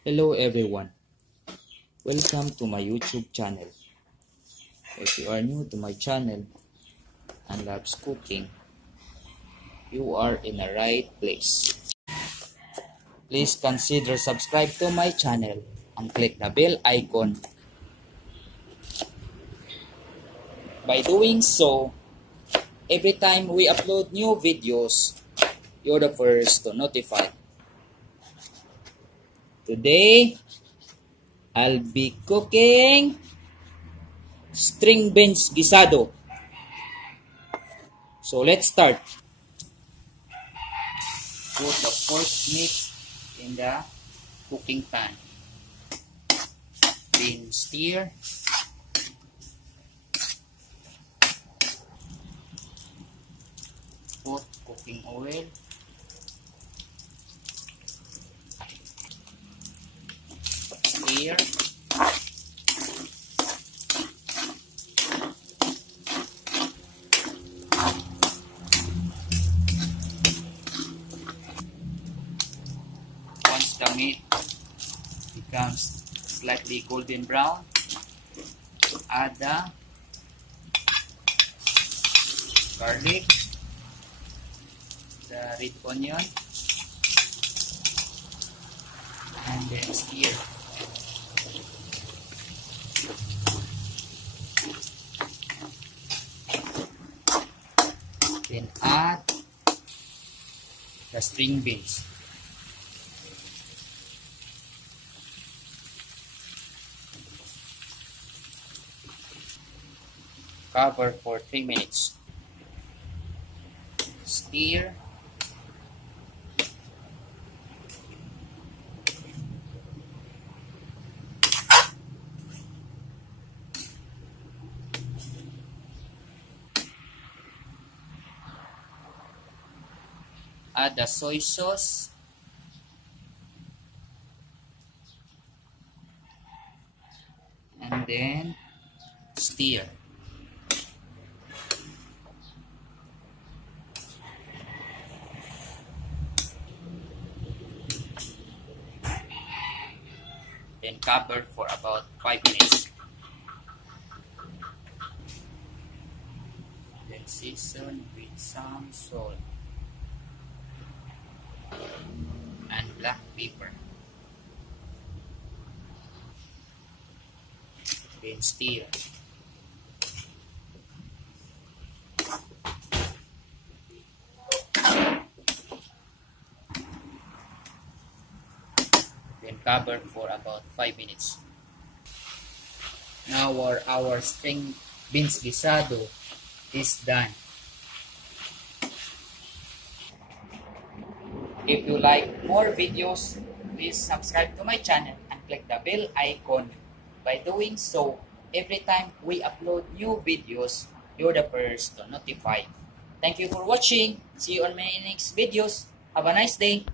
Hello everyone, welcome to my YouTube channel. If you are new to my channel and loves cooking, you are in the right place. Please consider subscribe to my channel and click the bell icon. By doing so, every time we upload new videos, you're the first to notify. Today, I'll be cooking string beans guisado. So let's start. Put the pork meat in the cooking pan. Then stir. Put cooking oil. Stir. Once the meat becomes slightly golden brown, add the garlic, the red onion, and then stir. Then add the string beans. Cover for 3 minutes. Stir. Add the soy sauce. And then stir. Then cover for about 5 minutes. Then season with some salt and black pepper. Then stir. Then cover for about 5 minutes. Now our string beans guisado is done. If you like more videos, please subscribe to my channel and click the bell icon. By doing so, every time we upload new videos, you're the first to notify. Thank you for watching. See you on my next videos. Have a nice day.